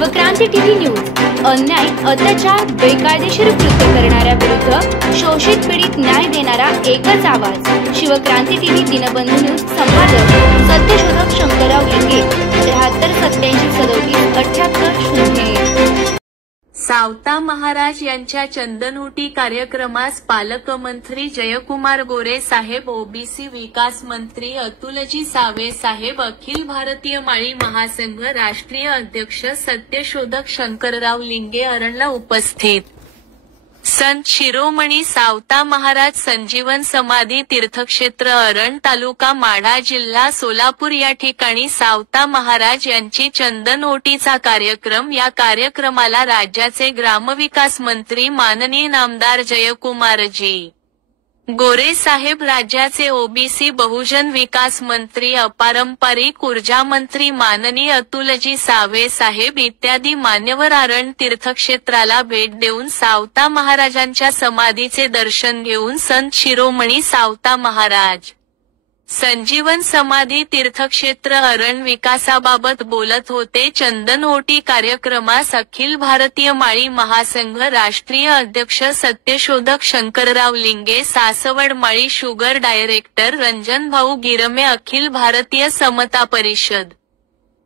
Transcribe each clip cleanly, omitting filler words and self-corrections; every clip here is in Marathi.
शिवक्रांती टीव्ही न्यूज अन्याय, अत्याचार, बेकायदेशीर कृत्य करणाऱ्या विरुद्ध शोषित पीडित न्याय देणारा एकच आवाज। शिवक्रांती टीव्ही दिनबंधू न्यूज संपादक सत्यशोधक शंकरराव लिंगे 73 87 37 78 सावता महाराज यांच्या चंदनहुटी कार्यक्रमास पालकमंत्री जयकुमार गोरे साहेब, ओबीसी विकास मंत्री अतुलजी सावे साहेब, अखिल भारतीय माळी महासंघ राष्ट्रीय अध्यक्ष सत्यशोधक शंकरराव लिंगे अरणला उपस्थित। संत शिरोमणी सावता महाराज संजीवन समाधी तीर्थक्षेत्र अरण, तालुका माढा, जिल्हा सोलापूर या ठिकाणी सावता महाराज यांची चंदनओटीचा कार्यक्रम। या कार्यक्रमाला राज्याचे ग्रामविकास मंत्री माननीय नामदार जयकुमारजी गोरे साहेब, राज्याचे ओबीसी बहुजन विकास मंत्री, अपारंपरिक ऊर्जा मंत्री माननीय अतुलजी सावे साहेब इत्यादी मान्यवर अरण तीर्थक्षेत्राला भेट देऊन सावता महाराजांच्या समाधीचे दर्शन घेऊन संत शिरोमणी सावता महाराज संजीवन समाधी तीर्थक्षेत्र अरण विकासाबाबत बोलत होते। चंदनओटी कार्यक्रमास अखिल भारतीय माळी महासंघ राष्ट्रीय अध्यक्ष सत्यशोधक शंकरराव लिंगे, सासवड माळी शुगर डायरेक्टर रंजन भाऊ गिरमे, अखिल भारतीय समता परिषद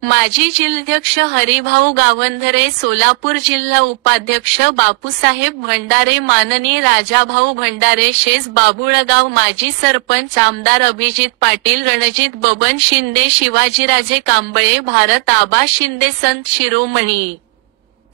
माजी जिल्हाध्यक्ष हरिभाऊ गावंधरे, सोलापूर जिल्हा उपाध्यक्ष बापूसाहेब भंडारे, माननीय राजाभाऊ भंडारे, शेज बाबुळगाव, माजी सरपंच आमदार अभिजित पाटील, रणजित बबन शिंदे, शिवाजीराजे कांबळे, भारत आबा शिंदे, संत शिरोमणी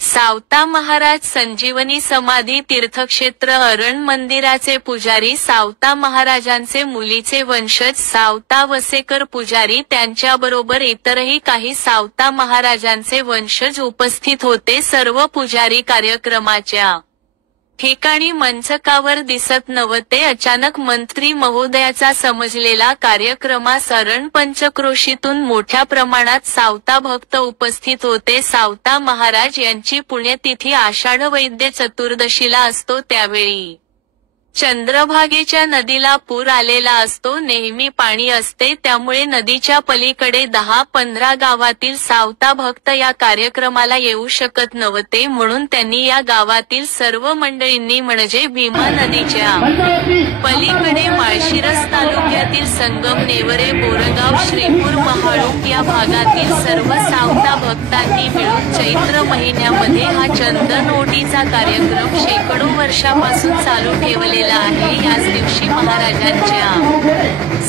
सावता महाराज संजीवनी समाधी तीर्थक्षेत्र अरण मंदिराचे पुजारी, सावता महाराजांचे मुलीचे वंशज सावता वसेकर पुजारी, त्यांच्याबरोबर इतरही काही सावता महाराजांचे वंशज उपस्थित होते। सर्व पुजारी कार्यक्रमाच्या ठिकाणी मंचकावर दिसत नव्हते। अचानक मंत्री महोदयाचा समजलेला कार्यक्रमास अरण पंचक्रोशीतून मोठ्या प्रमाणात सावता भक्त उपस्थित होते। सावता महाराज यांची पुण्यतिथी आषाढ वैद्य चतुर्दशीला असतो। त्यावेळी चंद्रभागेच्या नदीला पूर आलेला असतो, नेहमी पाणी असते, त्यामुळे नदीच्या पलीकडे 10-15 गावातील सावता भक्त या कार्यक्रमाला येऊ शकत नव्हते, म्हणून त्यांनी या गावातील सर्व मंडळींनी म्हणजे भीमा नदीच्या पलीकडे माळशिरस तालुक्यातील संगम, नेवरे, बोरगाव, श्रीपूर, महाळुंग या भागातील सर्व सावता भक्तांनी मिळून चैत्र महिन्यामध्ये हा चंदनओटीचा कार्यक्रम शेकडो वर्षापासून चालू ठेवलेला आहे। याच दिवशी महाराजांच्या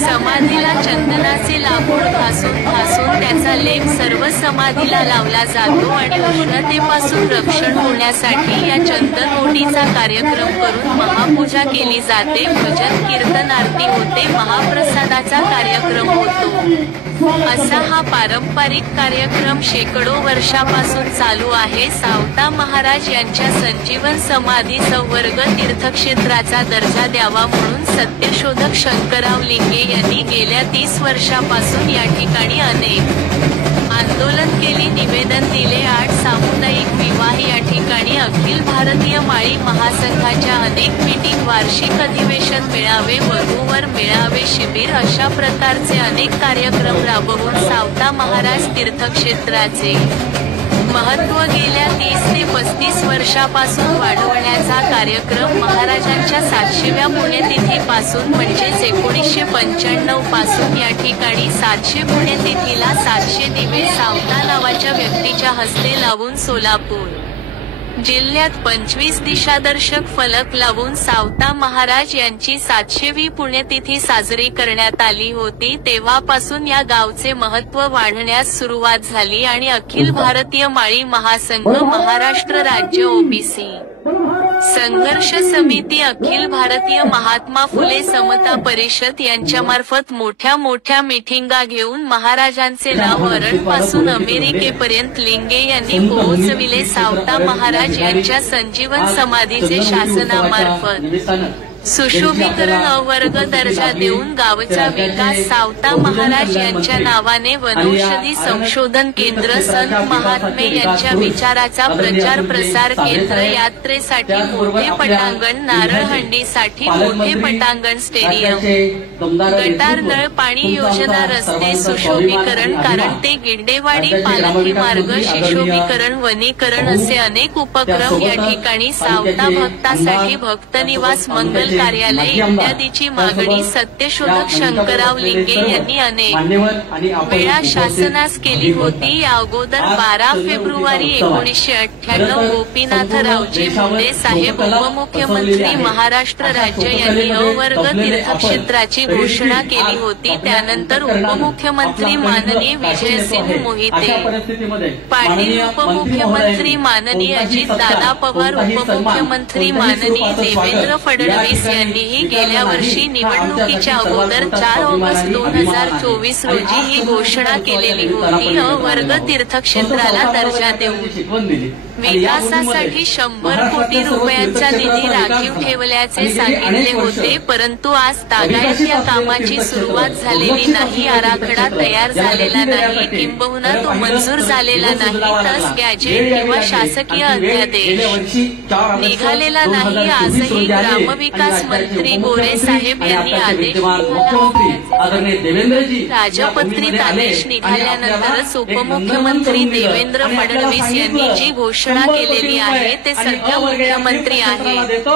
समाधीला चंदनाचे लाकूड घासून त्याचा लेप सर्व समाधीला लावला जातो आणि उष्णतेपासून रक्षण होण्यासाठी या चंदनओटीचा कार्यक्रम करून महापूजा केली जाते। भजन कीर्तन आरती होते, महाप्रसादाचा कार्यक्रम होतो। असा हा पारंपरिक कार्यक्रम शेकडो वर्षापासून चालू आहे। सावता महाराज यांच्या संजीवन समाधी संवर्ग तीर्थक्षेत्राचा दर्जा द्यावा म्हणून सत्यशोधक शंकरराव लिंगे यांनी गेल्या 30 वर्षापासून या ठिकाणी अनेक आंदोलन केली, निवेदन दिले। 8 सामुदायिक विवाह या ठिकाणी, अखिल भारतीय माळी महासंघाच्या अनेक मीटिंग, वार्षिक अधिवेशन, मेळावे, वधूवर मेळावे, शिबिर अशा प्रकारचे अनेक कार्यक्रम राबवून सावता महाराज तीर्थक्षेत्राचे महत्त्व गेल्या 30 ते 35 वर्षापासून वाढवण्याचा कार्यक्रम महाराजांच्या 700व्या पुण्यतिथीपासून म्हणजेच 1995 पासून या ठिकाणी 700 पुण्यतिथीला 700 दिवे सावता नावाच्या व्यक्तीच्या हस्ते लावून सोलापूर जिल्ह्यात 25 दिशादर्शक फलक लावून सावता महाराज यांची 700वी पुण्यतिथी साजरी करण्यात आली होती। तेव्हापासून या गावचे महत्त्व वाढण्यास सुरुवात झाली आणि अखिल भारतीय माळी महासंघ, महाराष्ट्र राज्य ओबीसी संघर्ष समिती, अखिल भारतीय महात्मा फुले समता परिषद यांच्यामार्फत मोठ्या मीटिंगा घेऊन महाराजांचे नाव अरणपासून अमेरिकेपर्यंत लिंगे यांनी पोहोचविले। सावता महाराज यांच्या संजीवन समाधीचे शासनामार्फत सुशोभीकरण अवर्ग दर्जा देऊन गावचा विकास सावता महाराज यांच्या नावाने वनौषधी संशोधन केंद्र, संत महात्मे यांच्या विचाराचा प्रचार प्रसार केंद्र, यात्रेसाठी मोठे पटांगण, नारळहंडीसाठी मोठे पटांगण, स्टेडियम, गटार, नळ पाणी योजना, रस्ते सुशोभीकरण, कारण ते गिंडेवाडी पालखी मार्ग, शिशोभीकरण, वनीकरण असे अनेक उपक्रम या ठिकाणी सावता भक्तासाठी भक्तनिवास, मंगल कार्यालय इत्यादीची मागणी सत्यशोधक शंकरराव लिंगे यांनी अनेक वेळा शासनास केली होती. या अगोदर 12 फेब्रुवारी 1998 गोपीनाथरावजी मुंडे साहेब उपमुख्यमंत्री महाराष्ट्र राज्य यांनी अवर्ग तीर्थक्षेत्राची घोषणा केली होती. त्यानंतर उपमुख्यमंत्री माननीय विजयसिंह मोहिते पाटील, उपमुख्यमंत्री माननीय अजितदादा पवार, उपमुख्यमंत्री माननीय देवेंद्र फडणवीस यांनीही गेल्या वर्षी निवडणुकीच्या अगोदर 4 ऑगस्ट 2024 रोजी ही घोषणा केलेली होती. अवर्ग तीर्थक्षेत्राला दर्जा देऊन विकासासाठी 100 कोटी रुपयांचा निधी राखीव ठेवल्याचे सांगितले होते, परंतु आज तागायत या कामाची सुरुवात झालेली नाही. आराखडा तयार झालेला नाही, किंबहुना तो मंजूर झालेला नाही. तस गॅजेट किंवा शासकीय अध्यादेश निघालेला नाही. आजही ग्रामविकास मंत्री गोरे साहेब यांनी आदेश राजपत्रित आदेश निघाल्यानंतरच उपमुख्यमंत्री देवेंद्र फडणवीस यांनी जी घोषणा केलेली आहे ते सध्या मुख्यमंत्री आहेत,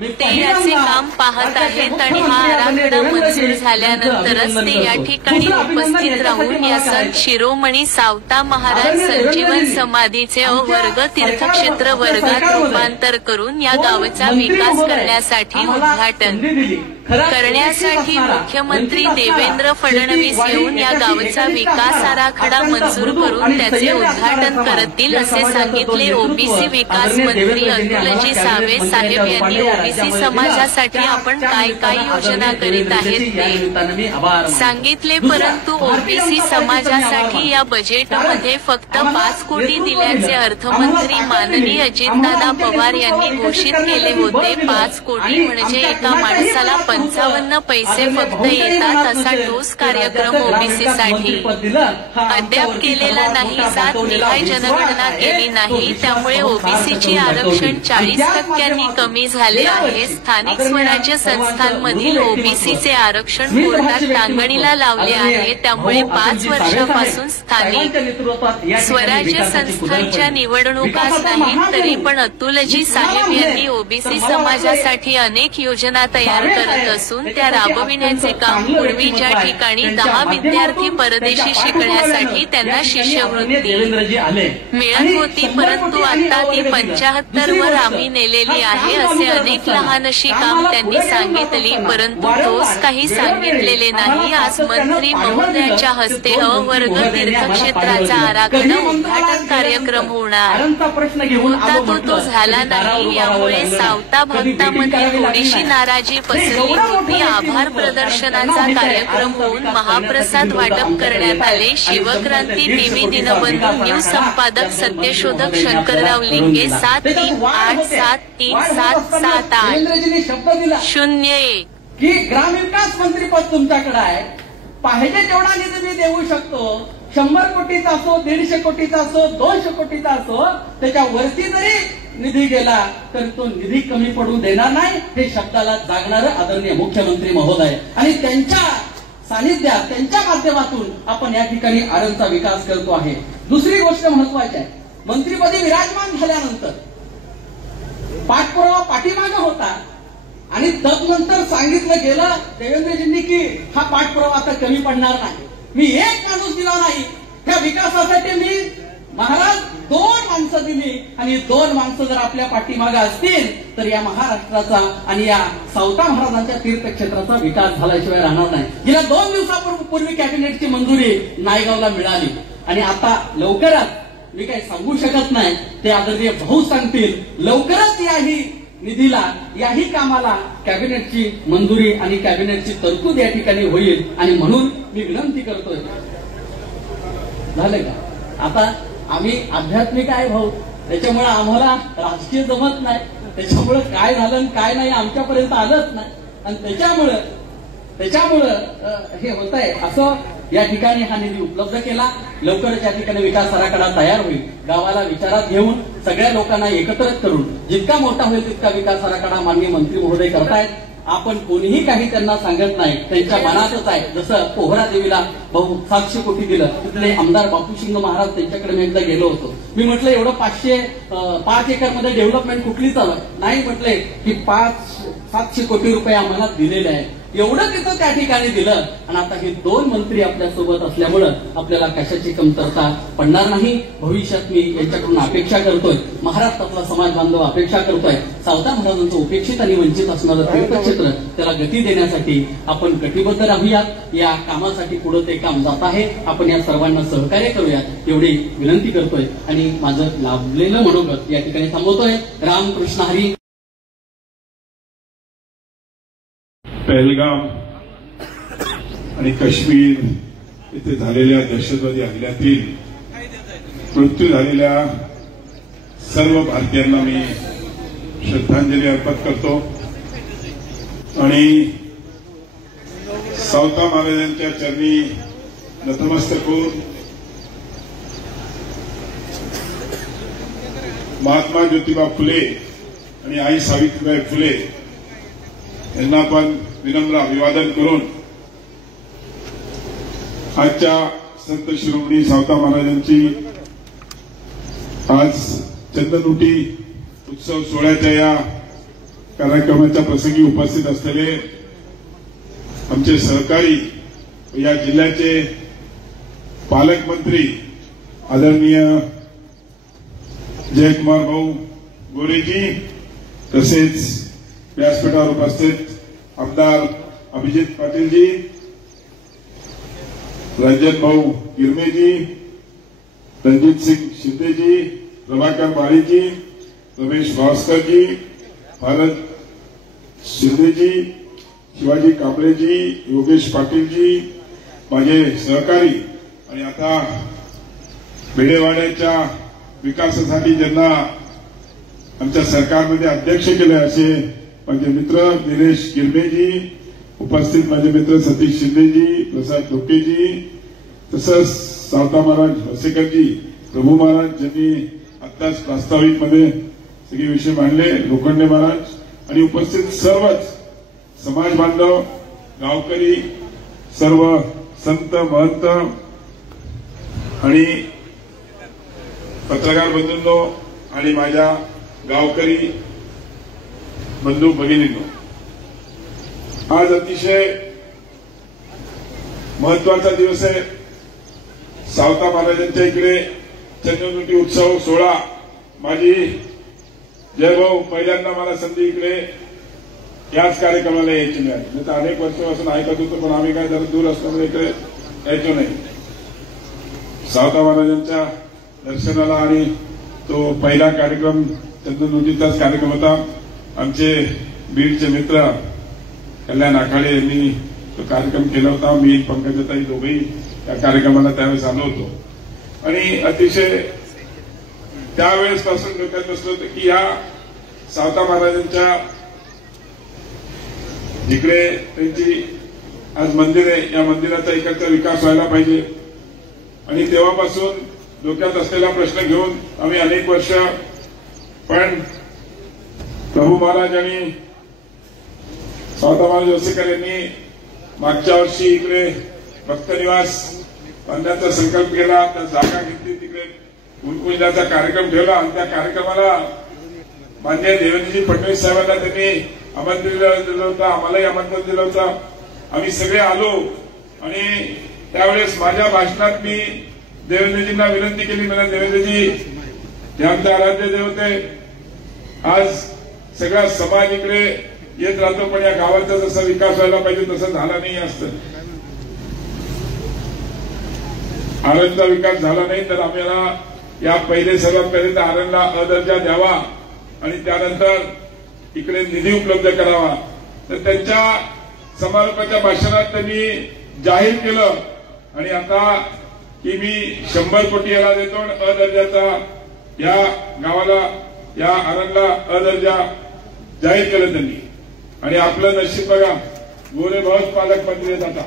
ते याचे काम पाहत आहेत आणि हा आराखडा मंजूर झाल्यानंतरच ते या ठिकाणी उपस्थित राहून या संत शिरोमणी सावता महाराज संजीवन समाधीचे अवर्ग तीर्थक्षेत्र वर्गात रूपांतर करून या गावचा विकास करण्यासाठी उद्घाटन करण्यासाठी मुख्यमंत्री देवेंद्र फडणवीस येऊन या गावचा विकास आराखडा मंजूर करून त्याचे उद्घाटन करतील असे सांगितले. ओबीसी विकास मंत्री अतुलजी सावे साहेब यांनी ओबीसी समाजासाठी आपण काय काय योजना करीत आहेत ते सांगितले, परंतु ओबीसी समाजासाठी या बजेटमध्ये फक्त 5 कोटी दिल्याचे अर्थमंत्री माननीय अजितदादा पवार यांनी घोषित केले होते. 5 कोटी म्हणजे एका माणसाला 55 पैसे फक्त येतात असा ठोस कार्यक्रम ओबीसीसाठी अद्याप केलेला नाही. जात निहाय जनगणना केली नाही, त्यामुळे ओबीसीची आरक्षण 40% कमी झाले आहे. स्थानिक स्वराज्य संस्थांमधील ओबीसीचे आरक्षण कोर्टात टांगणीला लावले आहे, त्यामुळे 5 वर्षापासून स्थानिक स्वराज्य संस्थांच्या निवडणुकाच नाहीत, तरी पण अतुलजी साहेब यांनी ओबीसी समाजासाठी अनेक योजना तयार करत असून त्या राबविण्याचे काम पूर्वी ज्या ठिकाणी 10 विद्यार्थी परदेशी शिकण्यासाठी त्यांना शिष्यवृत्ती मिळत होती, परंतु आता ती 75 वर आम्ही नेलेली आहे असे अनेक लहानशी काम त्यांनी सांगितली, परंतु ठोस काही सांगितलेले नाही. आज मंत्री महोदयाच्या हस्ते अवर्ग तीर्थक्षेत्राचा आराखडा उद्घाटन कार्यक्रम होणार होता, तो झाला नाही. यामुळे सावता भक्तांमध्ये थोडीशी नाराजी पसरली होती. आभार प्रदर्शनाचा कार्यक्रम होऊन महाप्रसाद वाटप करण्यात आले. शिवक्रांती टीव्ही दिनबंधू न्यूज संपादक सत्यशोधक शंकरराव लिंगे 7387377801 की ग्रामविकास मंत्री पद तुमच्याकडे आहे, पाहिजे तेवढा निधी मी देऊ शकतो. 100 कोटीचा असो, 150 कोटीचा असो, 200 कोटीचा असो, त्याच्या वरती जरी निधी गेला तर तो निधी कमी पडू देणार नाही. हे शब्दाला जागणारं आदरणीय मुख्यमंत्री महोदय आणि त्यांच्या सानिध्यात, त्यांच्या माध्यमातून आपण या ठिकाणी आरणचा विकास करतो आहे. दुसरी गोष्ट महत्वाची आहे, मंत्रीपदी विराजमान झाल्यानंतर पाठपुरावा पाठीमागे होता आणि तदनंतर सांगितलं गेलं देवेंद्रजींनी की हा पाठपुरावा आता कमी पडणार नाही. मी एक माणूस दिला नाही, त्या विकासासाठी मी महाराज 2 माणसं दिली आणि 2 माणसं जर आपल्या पाठीमागे असतील तर या महाराष्ट्राचा आणि या सावता महाराजांच्या तीर्थक्षेत्राचा विकास झाल्याशिवाय राहणार नाही. गेल्या 2 दिवसापूर्वी कॅबिनेटची मंजुरी नायगावला मिळाली आणि आता लवकरच, मी काही सांगू शकत नाही, ते आदरणीय भाऊ सांगतील, लवकरच याही निधीला, याही कामाला कॅबिनेटची मंजुरी आणि कॅबिनेटची तरतूद या ठिकाणी होईल. आणि म्हणून मी विनंती करतोय, झालं का, आता आम्ही आध्यात्मिक आहे भाऊ, त्याच्यामुळे आम्हाला राजकीय जमत नाही. त्याच्यामुळे काय झालं आणि काय नाही आमच्यापर्यंत आलंच नाही आणि त्याच्यामुळं हे होत आहे असं या ठिकाणी हा निधी उपलब्ध केला. लवकरच या ठिकाणी विकास आराखडा तयार होईल. गावाला विचारात घेऊन सगळ्या लोकांना एकत्रित करून जितका मोठा होईल तितका विकास आराखडा माननीय मंत्री महोदय करतायत. आपण कोणीही काही त्यांना सांगत नाही, त्यांच्या मनातच आहे. जसं पोहरा देवीला 700 कोटी दिलं, तिथले आमदार बापूसिंग महाराज त्यांच्याकडे मी एकदा गेलो होतो. मी म्हटलं एवढं 5 एकरमध्ये डेव्हलपमेंट कुठली चालू नाही, म्हटले की 700 कोटी रुपये आम्हाला दिलेले आहेत. एवढं तिथं त्या ठिकाणी दिलं आणि आता हे 2 मंत्री आपल्यासोबत असल्यामुळं आपल्याला कशाची कमतरता पडणार नाही. भविष्यात मी यांच्याकडून अपेक्षा करतोय, महाराष्ट्रातला समाज बांधव अपेक्षा करतोय, सावता महाराजांचं उपेक्षित आणि वंचित असणारं तीर्थक्षेत्र त्याला गती देण्यासाठी आपण कटिबद्ध राहूयात. या कामासाठी पुढे ते काम जात आहे. आपण या सर्वांना सहकार्य करूयात एवढी विनंती करतोय आणि माझं लाभलेलं मनोगत या ठिकाणी थांबवतोय. रामकृष्ण हरी. पहलगाम आणि काश्मीर येथे झालेल्या दहशतवादी हल्ल्यातील मृत्यू झालेल्या सर्व भारतीयांना मी श्रद्धांजली अर्पण करतो आणि सावता महाराजांच्या चरणी नतमस्तक होऊन महात्मा ज्योतिबा फुले आणि आई सावित्रीबाई फुले यांना पण विनम्र अभिवादन करून आजच्या संत शिरोमणी सावता महाराजांची आज चंदनउटी उत्सव सोहळ्याच्या या कार्यक्रमाच्या प्रसंगी उपस्थित असलेले आमचे सहकारी या जिल्ह्याचे पालकमंत्री आदरणीय जयकुमार भाऊ गोरेजी, तसेच व्यासपीठावर उपस्थित आमदार अभिजित पाटीलजी, रंजन भाऊ गिरमेजी, रणजित सिंह शिंदेजी, प्रभाकर बाळीजी, रमेश भास्करजी, भारत शिंदेजी, शिवाजी कांबळेजी, योगेश पाटीलजी, माझे सहकारी आणि आता भिडेवाड्याच्या विकासासाठी ज्यांना आमच्या सरकारमध्ये अध्यक्ष केले असे माझे मित्र दिनेश गिरमेजी, उपस्थित माझे मित्र सतीश शिंदेजी, प्रसाद ढोकेजी, तसंच सावता महाराज वसेकरजी, प्रभू महाराज ज्यांनी आत्ताच प्रास्ताविकमध्ये सगळे विषय मांडले, लोखंडे महाराज आणि उपस्थित सर्वच समाज बांधव, गावकरी, सर्व संत महंत आणि पत्रकार बंधूंनो आणि माझ्या गावकरी बंधू भगिनींनो, आज अतिशय महत्वाचा दिवस आहे. सावता महाराजांच्या इकडे चंदनउटी उत्सव सोहळा. माझी जयभाऊ पहिल्यांदा मला संधी इकडे याच कार्यक्रमाला यायची मिळाली. नाही तर अनेक वर्षापासून ऐकत होतो, पण आम्ही काय जरा दूर असल्यामुळे इकडे यायचो नाही. सावता महाराजांच्या दर्शनाला आणि तो पहिला कार्यक्रम चंदनउटीचाच कार्यक्रम होता. आमचे बीडचे मित्र कल्याण आखाडे यांनी तो कार्यक्रम केला होता. मी पंकजाताई दोघेही या कार्यक्रमाला त्यावेळेस आलो होतो आणि अतिशय त्यावेळेसपासून डोक्यात बसलं होतं की या सावता महाराजांच्या जिकडे त्यांची आज मंदिर आहे, या मंदिराचा इकडचा विकास व्हायला पाहिजे. आणि तेव्हापासून डोक्यात असलेला प्रश्न घेऊन आम्ही अनेक वर्ष, पण प्रभू महाराज आणि सावता महाराज वसेकर यांनी मागच्या वर्षी इकडे भक्तनिवास बांधण्याचा संकल्प केला. त्या जागा घेतली, तिकडे भूमिपूजनाचा कार्यक्रम ठेवला आणि त्या कार्यक्रमाला माननीय देवेंद्रजी फडणवीस साहेबांना त्यांनी आमंत्रण दिलं होतं, आम्हालाही आमंत्रण दिलं होतं. आम्ही सगळे आलो आणि त्यावेळेस माझ्या भाषणात मी देवेंद्रजींना विनंती केली. मला देवेंद्रजी, हे आमचे आराध्य देवते, आज सगळा समाज इकडे येत राहतो, पण या गावाचा जसा विकास व्हायला पाहिजे तसा झाला नाही. असतं आरणचा विकास झाला नाही तर आम्हाला या सर्वात पहिले तर आरणला अदर्जा द्यावा आणि त्यानंतर इकडे निधी उपलब्ध करावा. तर त्यांच्या समारोपाच्या भाषणात त्यांनी जाहीर केलं आणि आता की मी 100 कोटी याला देतो, अदर्जाचा या गावाला, या आरणला अदर्जा जाहीर केलं त्यांनी. आणि आपलं नशीब बघा, गोरे भाऊच पालकमंत्री आहेत आता.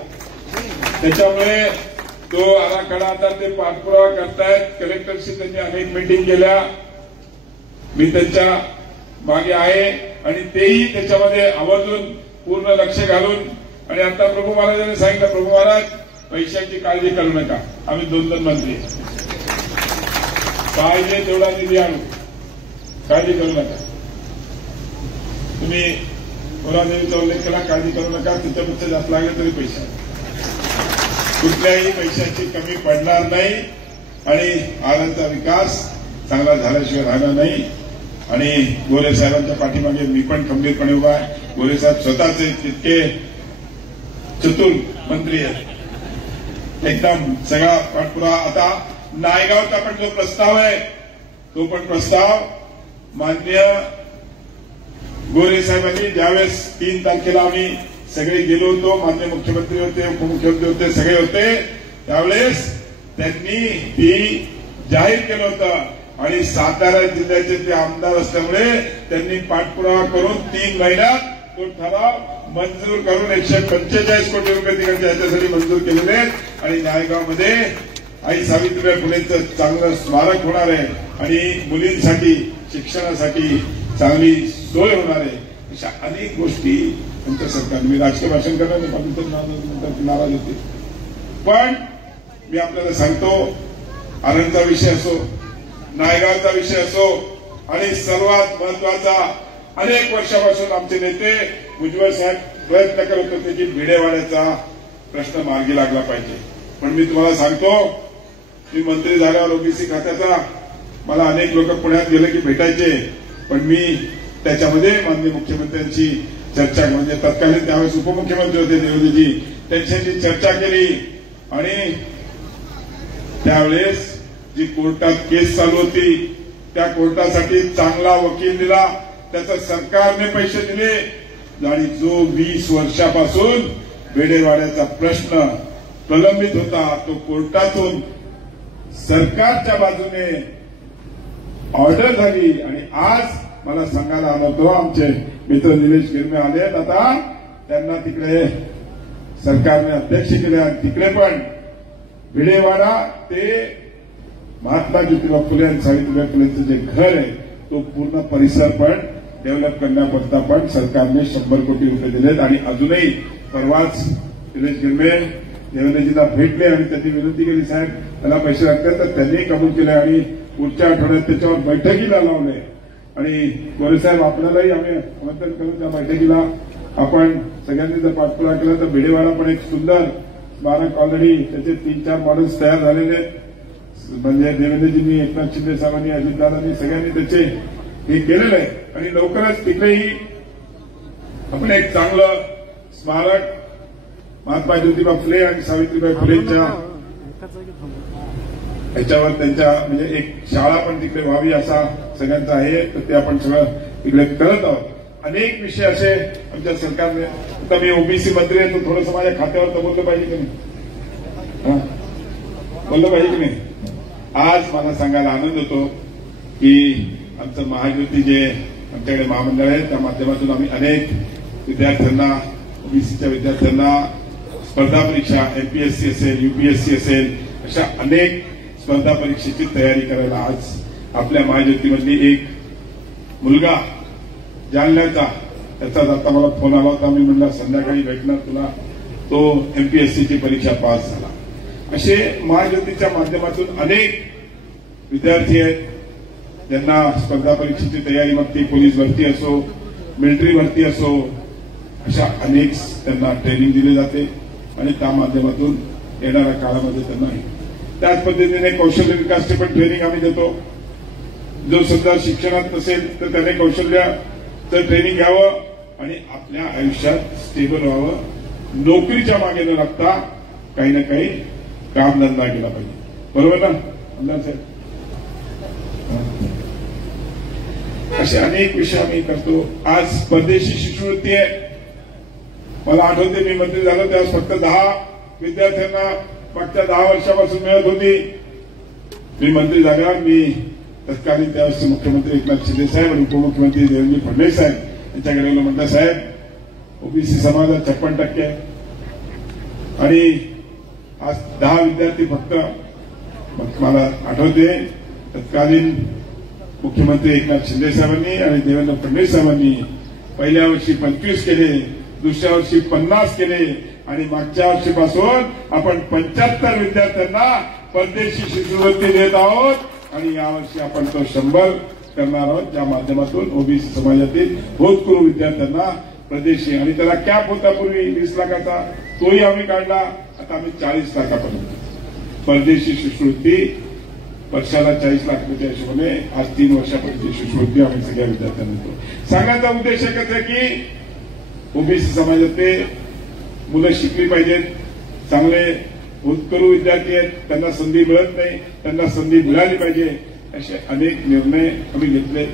त्याच्यामुळे तो आराखडा आता ते पाठपुरावा करतायत. कलेक्टरशी त्यांनी अनेक मीटिंग केल्या, मी त्यांच्या मागे आहे आणि तेही त्याच्यामध्ये आवर्जून पूर्ण लक्ष घालून. आणि आता प्रभू महाराजांनी सांगितलं, प्रभू महाराज पैशाची काळजी करू नका, आम्ही 2 मंत्री पाहिजे तेवढा निधी आणू, काळजी करू नका. तुम्ही मुलादेवीचा उल्लेख केला, काळजी करू नका, त्याच्यापेक्षा जास्त लागले तरी पैसा, कुठल्याही पैशाची कमी पडणार नाही. आणि आरांचा विकास चांगला झाल्याशिवाय राहणार नाही. आणि गोरे साहेबांच्या पाठीमागे मी पण खंबीरपणे उभा आहे. गोरे साहेब स्वतःचे तितके चतुर मंत्री आहेत, एकदम सगळा पाठपुरावा. आता नायगावचा पण जो प्रस्ताव आहे, तो पण प्रस्ताव माननीय गोरे साहेबांनी ज्यावेळेस 3 तारखेला आम्ही सगळे गेलो होतो, माननीय मुख्यमंत्री होते, उपमुख्यमंत्री होते, सगळे होते, त्यावेळेस त्यांनी ती जाहीर केलं होतं. आणि सातारा जिल्ह्याचे ते आमदार असल्यामुळे त्यांनी पाठपुरावा करून 3 महिन्यात तो ठराव मंजूर करून 145 कोटी रुपये तिकडच्या याच्यासाठी मंजूर केलेले आहेत. आणि नायगावमध्ये आई सावित्रीबाई फुलेंचं चांगलं स्मारक होणार आहे आणि मुलींसाठी शिक्षणासाठी चांगली सोय होणार आहे. अशा अनेक गोष्टी आमच्या सरकारने, मी राजकीय भाषण करणार नाही, नाराज होते, पण मी आपल्याला सांगतो, आनंदचा विषय असो, नायगावचा विषय असो, आणि सर्वात महत्वाचा, अनेक वर्षापासून आमचे नेते भुजबळ साहेब प्रयत्न करत होते की भिडेवाड्याचा प्रश्न मार्गी लागला पाहिजे. पण मी तुम्हाला सांगतो, मी मंत्री झाल्यावर ओबीसी खात्याचा मला अनेक लोक पुण्यात गेले की भेटायचे, पण मी त्याच्यामध्ये माननीय मुख्यमंत्र्यांची चर्चा, म्हणजे तत्कालीन त्यावेळेस उपमुख्यमंत्री होते देवेंद्रजी, त्यांच्याशी चर्चा केली. आणि त्यावेळेस जी कोर्टात केस चालू होती, त्या कोर्टासाठी चांगला वकील दिला, त्याचा सरकारने पैसे दिले. आणि जो 20 वर्षापासून भिडेवाड्याचा प्रश्न प्रलंबित होता, तो कोर्टातून सरकारच्या बाजूने ऑर्डर झाली. आणि आज मला सांगायला आला होतो, आमचे मित्र निलेश गिरमे आले, आता त्यांना तिकडे सरकारने अध्यक्ष केले. आणि तिकडे पण भिडेवाडा ते महात्मा ज्योतिबा फुले आणि सावित्रीबाई फुलेंचं जे घर आहे, तो पूर्ण परिसर पण डेव्हलप करण्याकरता पण सरकारने 100 कोटी रुपये दिलेत. आणि अजूनही परवाच निलेश गिरमे देवेंद्रजींना भेटले आणि त्यांनी विनंती केली, साहेब त्याला पैसे लागतात, तर त्यांनी कबूल केले. आणि पुढच्या आठवड्यात त्याच्यावर बैठकीला लावले. आणि गोरे साहेब, आपल्यालाही आम्ही आमंत्रण करू त्या बैठकीला. आपण सगळ्यांनी जर पाठपुरावा केला तर भिडेवाडा पण एक सुंदर स्मारक, ऑलरेडी त्याचे 3-4 मॉडेल्स तयार झालेले आहेत. म्हणजे देवेंद्रजींनी, एकनाथ शिंदे साहेबांनी, अजितदादांनी सगळ्यांनी त्याचे हे केलेलं आहे. आणि लवकरच तिकडेही आपण एक चांगलं स्मारक महात्मा ज्योतिबा फुले आणि सावित्रीबाई फुलेंच्या ह्याच्यावर त्यांच्या, म्हणजे एक शाळा पण तिकडे व्हावी असा सगळ्यांचा आहे. तर ते आपण सगळं तिकडे करत आहोत. अनेक विषय असे आमच्या सरकारने. आता मी ओबीसी मंत्री आहे, तर थोडंसं माझ्या खात्यावर तर बोललं पाहिजे की नाही, बोललं पाहिजे की नाही. आज मला सांगायला आनंद होतो की आमचं महाज्योती जे आमच्याकडे महामंडळ आहे, त्या माध्यमातून आम्ही अनेक विद्यार्थ्यांना, ओबीसीच्या विद्यार्थ्यांना स्पर्धा परीक्षा, एमपीएससी असेल, यूपीएससी असेल, अशा अनेक स्पर्धा परीक्षेची तयारी करायला आज आपल्या महाज्योतीमधली एक मुलगा जालन्याचा, त्याचाच आता मला फोन आला होता, मी म्हणलं संध्याकाळी भेटणार तुला, तो एमपीएससीची परीक्षा पास झाला. असे महाज्योतीच्या माध्यमातून अनेक विद्यार्थी आहेत ज्यांना स्पर्धा परीक्षेची तयारी, मग ती पोलीस भरती असो, मिलिटरी भरती असो, अशा अनेक त्यांना ट्रेनिंग दिली जाते. आणि त्या माध्यमातून येणाऱ्या काळामध्ये त्यांना त्याच पद्धतीने कौशल्य विकासचे पण ट्रेनिंग आम्ही देतो. जो सध्या शिक्षणात नसेल तर त्याने कौशल्याचं ट्रेनिंग घ्यावं आणि आपल्या आयुष्यात स्टेबल व्हावं. नोकरीच्या मागे न लागता काही ना काही कामधंदा केला पाहिजे. बरोबर ना आमदार साहेब? असे अनेक विषय आम्ही करतो. आज परदेशी शिष्यवृत्ती आहे. मला आठवते, मी मंत्री झालो त्यावेळेस फक्त 10 विद्यार्थ्यांना मागच्या 10 वर्षापासून मिळत होती. मी मंत्री झाल्यावर मी तत्कालीन त्यावेळेसचे मुख्यमंत्री एकनाथ शिंदे साहेब आणि उपमुख्यमंत्री देवेंद्र फडणवीस साहेब यांच्याकडे गेलो, म्हटलं साहेब ओबीसी समाजात 56% आहे आणि आज 10 विद्यार्थी फक्त. मग मला आठवते तत्कालीन मुख्यमंत्री एकनाथ शिंदे साहेबांनी आणि देवेंद्र फडणवीस साहेबांनी पहिल्या वर्षी 25 केले, दुसऱ्या वर्षी 50 केले आणि मागच्या वर्षीपासून आपण 75 विद्यार्थ्यांना परदेशी शिष्यवृत्ती देत आहोत आणि यावर्षी आपण तो 100 करणार आहोत, ज्या माध्यमातून ओबीसी समाजातील होतकरू विद्यार्थ्यांना परदेशी. आणि त्याला कॅप होता पूर्वी 20 लाखाचा, तोही आम्ही काढला. आता आम्ही 40 लाखापर्यंत परदेशी शिष्यवृत्ती वर्षाला 40 लाख रुपयाच्या हिशोबाने आज 3 वर्षापर्यंतची शिष्यवृत्ती आम्ही सगळ्या विद्यार्थ्यांना देतो. सांगायचा उद्देश एकच आहे की ओबीसी समाजातील मुलं शिकली पाहिजेत, चांगले होतकरू विद्यार्थी आहेत, त्यांना संधी मिळत नाही, त्यांना संधी मिळाली पाहिजे, असे अनेक निर्णय आम्ही घेतले.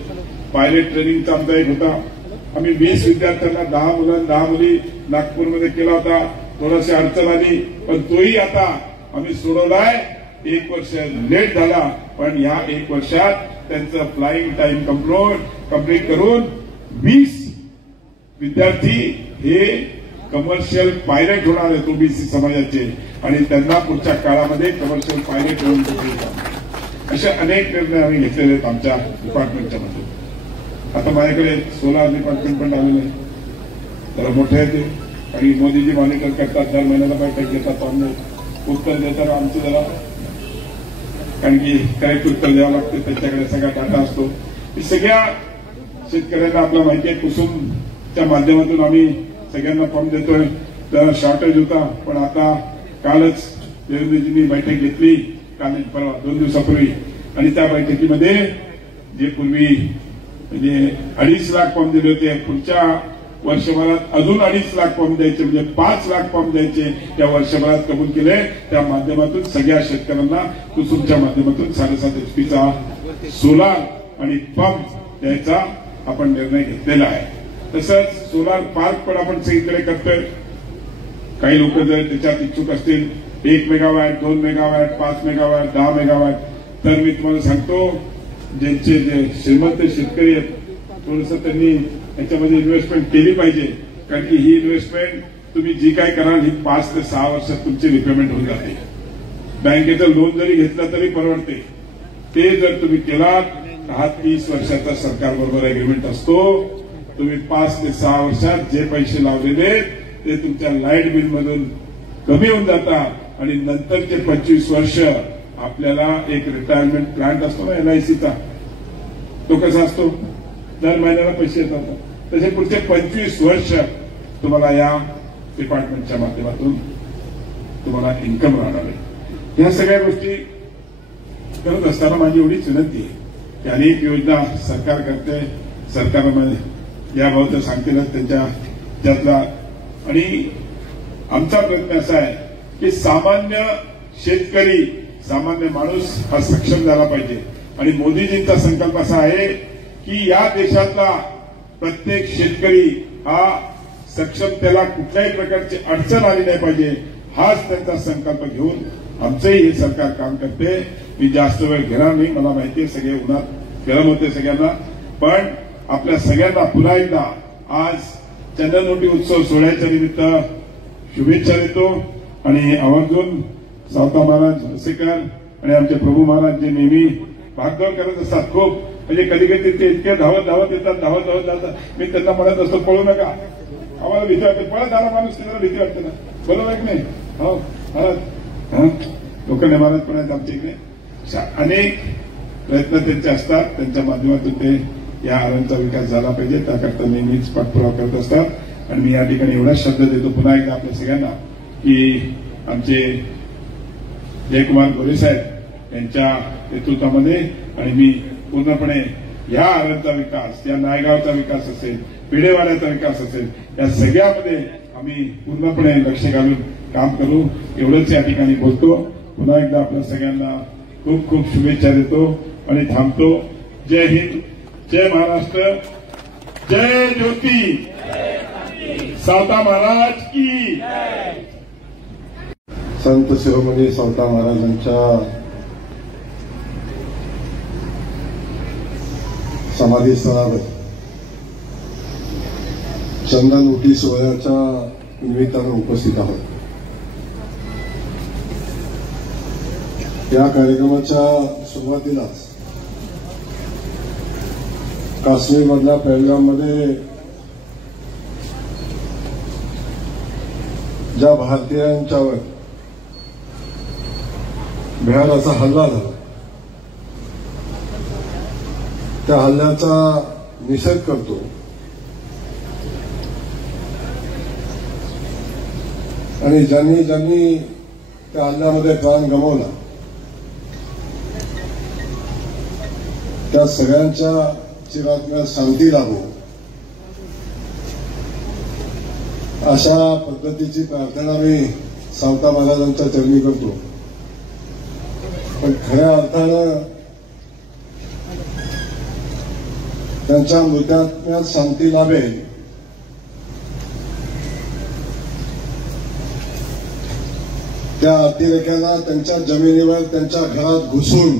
पायलट ट्रेनिंगचा आमचा एक होता, आम्ही 20 विद्यार्थ्यांना 10 मुलं 10 मुली नागपूरमध्ये केला होता. थोडीशी अडचण आली पण तोही आता आम्ही सोडवलाय. 1 वर्ष लेट झाला पण या 1 वर्षात त्यांचं फ्लाइंग टाइम कंप्लीट करून 20 विद्यार्थी हे कमर्शियल पायलट होणार आहेत ओबीसी समाजाचे आणि त्यांना पुढच्या काळामध्ये कमर्शियल पायलट होऊन असे अनेक निर्णय आम्ही घेतलेले आहेत आमच्या डिपार्टमेंटच्या मध्ये. आता माझ्याकडे सोलार डिपार्टमेंट पण आलेलं आहे, जरा मोठे आहे ते आणि मोदीजी मॉनिटर करतात, दर महिन्याला बैठक घेतात, आम्ही उत्तर देताना आमचं जरा कारण की करेक्ट उत्तर द्यावं लागते, त्यांच्याकडे सगळा डाटा असतो. सगळ्या शेतकऱ्यांना आपल्याला माहिती आहे कुसुमच्या माध्यमातून आम्ही सगळ्यांना फॉर्म देतोय. जरा शॉर्टेज होता पण आता कालच देवेंद्रजींनी बैठक घेतली, काल परवा 2 दिवसापूर्वी, आणि त्या बैठकीमध्ये जे पूर्वी म्हणजे 2.5 लाख फॉर्म दिले होते, पुढच्या वर्षभरात अजून 2.5 लाख फॉर्म द्यायचे म्हणजे 5 लाख फॉर्म द्यायचे त्या वर्षभरात कबूल केले. त्या माध्यमातून सगळ्या शेतकऱ्यांना कुसुमच्या माध्यमातून 7.5 HP सोलार आणि पंप द्यायचा आपण निर्णय घेतलेला आहे. तसंच सोलार पार्क पण आपण सगळीकडे करतोय. काही लोक जर त्याच्यात इच्छुक असतील 1 मेगावॅट 2 मेगावॅट 5 मेगावॅट 10 मेगावॅट तर मी तुम्हाला सांगतो ज्यांचे जे श्रीमंत शेतकरी आहेत थोडंसं त्यांनी याच्यामध्ये इन्व्हेस्टमेंट केली पाहिजे, कारण की ही इन्व्हेस्टमेंट तुम्ही जी काय कराल ही 5 ते 6 वर्षात तुमची रिपेमेंट होऊन जाते. बँकेचं लोन जरी घेतलं तरी परवडते. ते जर तुम्ही केलात हा 30 वर्षाचा सरकारबरोबर अग्रीमेंट असतो. तुम्ही 5 ते 6 वर्षात जे पैसे लावलेले ते तुमच्या लाईट बिलमधून कमी होऊन जातात आणि नंतरचे 25 वर्ष आपल्याला एक रिटायरमेंट प्लॅन असतो ना LICचा, तो कसा असतो दर महिन्याला पैसे येतात, तसे पुढचे 25 वर्ष तुम्हाला या डिपार्टमेंटच्या माध्यमातून तुम्हाला इन्कम राहणार आहे. या सगळ्या गोष्टी करत असताना माझी एवढीच विनंती आहे की अनेक योजना सरकार करते, सरकारमध्ये याबाबत सांगतील त्यांच्या त्यातला, आणि आमचा प्रयत्न असा आहे की सामान्य शेतकरी सामान्य माणूस हा सक्षम झाला पाहिजे. आणि मोदीजींचा संकल्प असा आहे की या देशातला प्रत्येक शेतकरी हा सक्षम, त्याला कुठल्याही प्रकारची अडचण आली नाही पाहिजे, हाच त्यांचा संकल्प घेऊन आमचंही हे सरकार काम करते. मी जास्त वेळ घेणार नाही, मला माहिती आहे सगळे उन्हात गरम होते सगळ्यांना, पण आपल्या सगळ्यांना पुन्हा एकदा आज चंदनवटी उत्सव सोहळ्याच्या निमित्त शुभेच्छा देतो. आणि आवर्जून सावता महाराज हसेकर आणि आमचे प्रभू महाराज जे नेहमी भागदौड करत असतात खूप, म्हणजे कधी कधी ते इतके धावत येतात, धावत जातात. मी त्यांना म्हणत असतो पळू नका, आम्हाला भीती वाटते, पळत आला माणूस त्यांना भीती वाटते ना, बरोबर की नाही? हो महाराज, लोखंडे महाराज पण आहेत आमच्या इकडे. अनेक प्रयत्न त्यांचे असतात, त्यांच्या माध्यमातून ते या आरणचा विकास झाला पाहिजे त्याकरता नेहमीच पाठपुरावा करत असतात. आणि मी या ठिकाणी एवढाच शब्द देतो पुन्हा एकदा आपल्या सगळ्यांना की आमचे जयकुमार गोरे साहेब यांच्या नेतृत्वामध्ये आणि मी पूर्णपणे या आरणचा विकास, या नायगावचा विकास असेल, पेढेवाड्याचा विकास असेल, या सगळ्यामध्ये आम्ही पूर्णपणे लक्ष घालून काम करू, एवढंच या ठिकाणी बोलतो. पुन्हा एकदा आपल्या सगळ्यांना खूप खूप शुभेच्छा देतो आणि थांबतो. जय हिंद, जय महाराष्ट्र, जय ज्योती, सावता महाराज की. संत शिरोमणी सावता महाराजांच्या समाधी स्थळावर चंदनउटी सोहळ्याच्या निमित्तानं उपस्थित आहोत. या कार्यक्रमाच्या सुरुवातीलाच काश्मीरमधल्या पहलगाममध्ये ज्या भारतीयांच्यावर भयानक हल्ला झाला त्या हल्ल्याचा निषेध करतो आणि ज्यांनी त्या हल्ल्यामध्ये प्राण गमावला त्या सगळ्यांच्या चिरात्म्यात शांती लाभो अशा पद्धतीची प्रार्थना मी सावता महाराजांच्या चरणी करतो. पण खऱ्या अर्थानं त्यांच्या मृत्यात्म्यात शांती लाभेल त्या अतिरेक्याला त्यांच्या जमिनीवर त्यांच्या घरात घुसून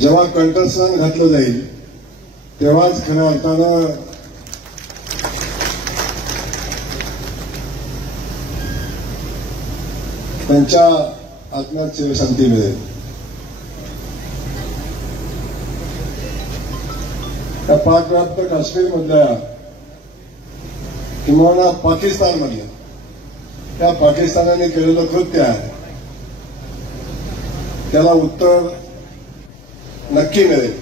जेव्हा कंठस्नान घातलं जाईल तेव्हाच खऱ्या अर्थानं त्यांच्या आत्म्यात शांती मिळेल. त्या पाकव्याप्त काश्मीरमधल्या किंवा पाकिस्तानमधल्या त्या पाकिस्तानाने केलेलं कृत्य आहे त्याला उत्तर नक्की मिळेल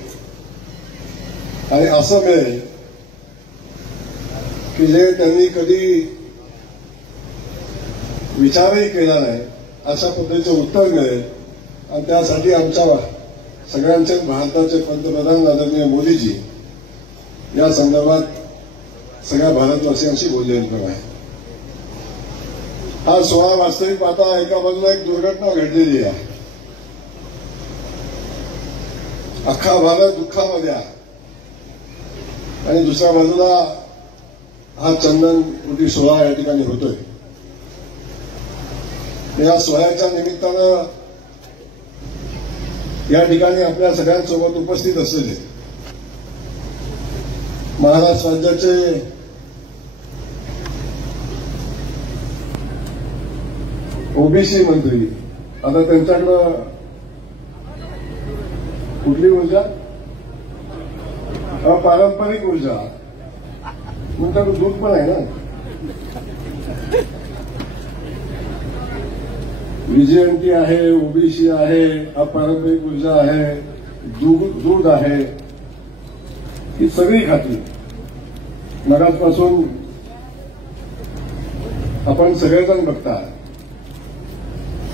आणि असं मिळेल की जे त्यांनी कधी विचारही केला नाही अशा पद्धतीचं उत्तर मिळेल. आणि त्यासाठी आमच्या सगळ्यांचे भारताचे पंतप्रधान आदरणीय मोदीजी या संदर्भात सगळ्या भारतवासियांशी बोललेलं आहे. हा सोहळा वास्तविक पाहता एका बाजूला एक दुर्घटना घडलेली आहे. अख्खा भारत दुःखामध्ये आहे आणि दुसऱ्या बाजूला हा चंदनउटी सोहळा या ठिकाणी होतोय. या सोहळ्याच्या निमित्तानं या ठिकाणी आपल्या सगळ्यांसोबत उपस्थित असलेले महाराष्ट्र राज्याचे ओबीसी मंत्री, आता त्यांच्याकडं कुठली ऊर्जा, अपारंपरिक ऊर्जा, तुमच्याकडे दूध पण आहे ना, विजयंती आहे, ओबीसी आहे, अपारंपरिक ऊर्जा आहे, दूध आहे, ही सगळी खाती मगाचपासून आपण सगळेजण बघता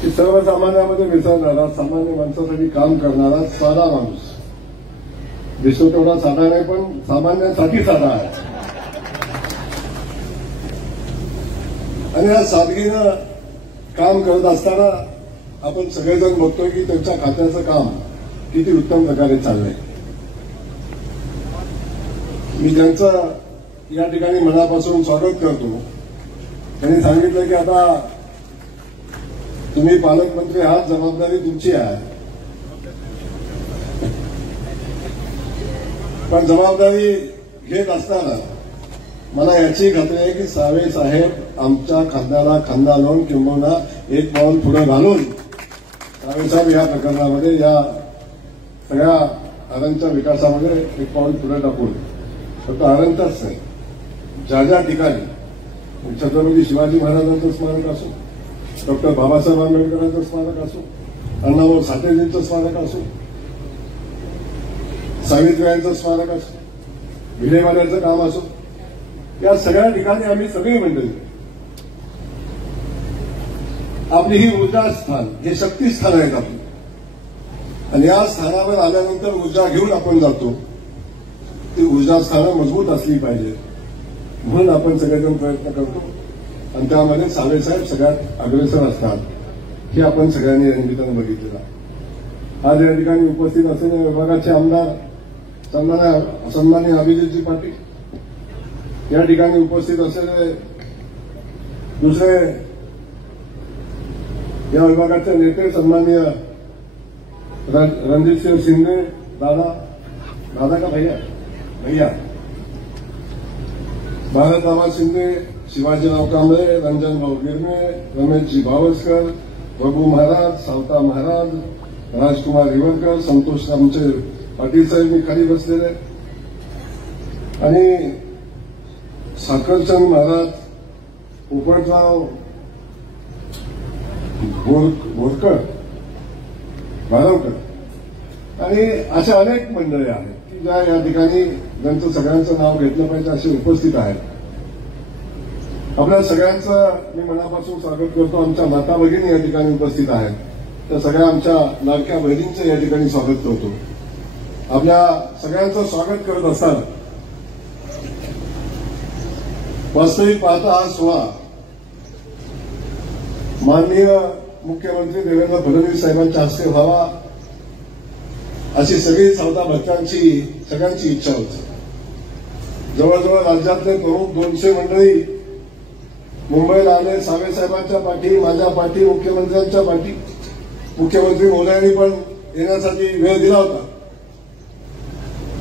की सर्वसामान्यामध्ये मिसळणारा, सामान्य माणसासाठी काम करणारा साधा माणूस दिसतो. तेवढा साधा नाही पण सामान्यांसाठी साधा आहे. आणि या सादगीनं काम करत असताना आपण सगळेजण बघतोय की त्यांच्या खात्याचं काम किती उत्तम प्रकारे चाललंय. मी त्यांचं या ठिकाणी मनापासून स्वागत करतो. त्यांनी सांगितलं की आता तुम्ही पालकमंत्री आहात, जबाबदारी तुमची आहे, पण जबाबदारी घेत असताना मला याची खात्री आहे की सावे साहेब आमच्या खांद्याला खांदा लावून किंबहुना एक पाऊल पुढे घालून सावे साहेब या प्रकरणामध्ये या सगळ्या आरणच्या विकासामध्ये एक पाऊल पुढे टाकून फक्त आरणचाच नाही, ज्या ठिकाणी छत्रपती शिवाजी महाराजांचं स्मारक असो, डॉक्टर बाबासाहेब आंबेडकरांचं स्मारक असो, अण्णाभाऊ साठेजींचं स्मारक असो, सावित्रीबाईंचं स्मारक असो, भिडेवाड्याचं काम असो, या सगळ्या ठिकाणी आम्ही सगळी मंडळी आपली ही ऊर्जा स्थान, हे शक्तीस्थान आहेत आपली, आणि या स्थानावर आल्यानंतर ऊर्जा घेऊन आपण जातो. ती ऊर्जा स्थानं मजबूत असली पाहिजे म्हणून आपण सगळेजण प्रयत्न करतो आणि त्यामध्ये सावेसाहेब सगळ्यात अग्रेसर असतात हे आपण सगळ्यांनी या निमित्तानं बघितलेलं आहे. आज या ठिकाणी उपस्थित असलेले विभागाचे आमदार सन्माननीय अभिजितजी पाटील, या ठिकाणी उपस्थित असलेले दुसरे या विभागाचे नेते सन्माननीय रणजितसिंह शिंदे दादा का भैया भारतराव शिंदे, शिवाजीराव कांबळे, रंजनभाऊ गिरणे, रमेशजी भावस्कर, प्रभू महाराज, सावता महाराज, राजकुमार हिवरकर, संतोष रामचे पाटील साहेब मी खाली बसलेले आणि साखरचंद महाराज, पोपटराव बोरकर, भालवकर आणि अशा अनेक मंडळी आहेत की ज्या या ठिकाणी ज्यांचं सगळ्यांचं नाव घेतलं पाहिजे असे उपस्थित आहेत. आपल्या सगळ्यांचं मी मनापासून स्वागत करतो. आमच्या माता भगिनी या ठिकाणी उपस्थित आहेत, तर सगळ्या आमच्या लाडक्या बहिणींचं या ठिकाणी स्वागत करतो. आपल्या सगळ्यांचं स्वागत करत असताना वास्तविक पाहता हा सोहळा माननीय मुख्यमंत्री देवेंद्र फडणवीस साहेबांच्या हस्ते व्हावा अशी सगळी सावता भक्तांची सगळ्यांची इच्छा होती. जवळजवळ राज्यातले प्रमुख 200 मंडळी मुंबईला आले. सावे साहेबांच्या पाठी, माझ्या पाठी, मुख्यमंत्र्यांच्या पाठी. मुख्यमंत्री महोदयांनी पण येण्यासाठी वेळ दिला होता.